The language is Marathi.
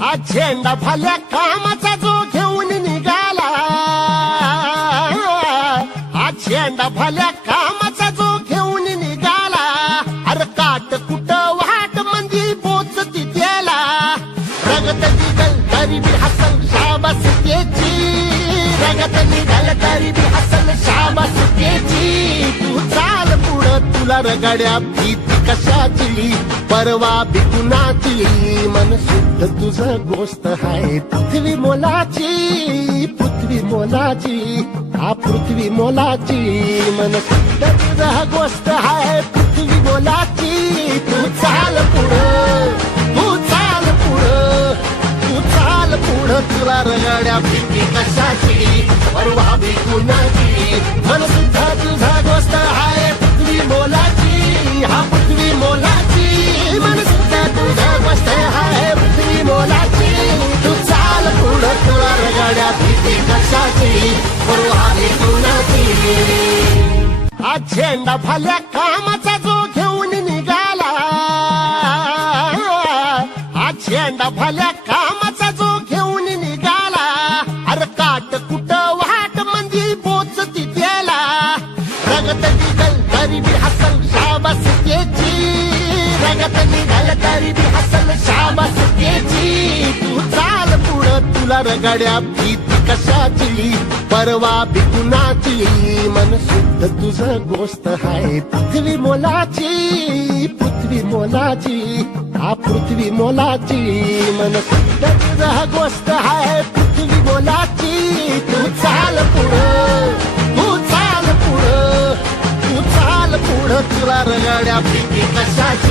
हा झेंडा भल्या कामाचा जो घेऊन निघाला, हा झेंडा भल्या कामाचा जो घेऊन निघाला, अरे काट कुठं वाट मंदी पोचती त्याला, रगत निघल तरी बी हसल शाबास त्याची, रगत निघल तरी बी हसल शाबास त्याची, तू चाल पुढं तुला रगड्या भीती कशाची, परवा बी कुणाची, मन शुद्ध तुझं गोष्ट आहे पृथ्वी मोलाची, पृथ्वी मोलाची, हा पृथ्वी मोलाची, मन शुद्ध तुझं गोष्ट आहे पृथ्वी मोलाची, तू चाल पुढं, तू चाल पुढं, तू चाल पुढं, तुला रगड्या भीती कशाची, परवा बी कुणाची, मन शुद्ध तुझं गोष्ट आहे पृथ्वी मोलाची, हा पृथ्वी मोलाची, मन शुद्ध तुझं गोष्ट आहे पृथ्वी मोलाची, तू चाल पुढं, तुला रगड्या भीती कशाची, परवा बी कुणाची, हा झेंडा भल्या कामाचा जो घेऊन निघाला, हा झेंडा भल्या कामाचा जो घेऊन निघाला, अरे काट कुठं वाट मंदी पोचती त्याला, रगत निघल तरी बी हसल शाबास त्याची, रगत निघल तरी बी हसल शाबास त्याची, तू चाल पुढं तुला रगड्या भीती कशाची, परवा बी कुणाची, मन शुद्ध तुझं गोष्ट आहे पृथ्वी मोलाची, पृथ्वी मोलाची, हा पृथ्वी मोलाची, मन शुद्ध तुझं गोष्ट आहे पृथ्वी मोलाची, तू चाल पुढं, तू चाल पुढं, तू चाल पुढं, तुला रगड्या भीती कशाची,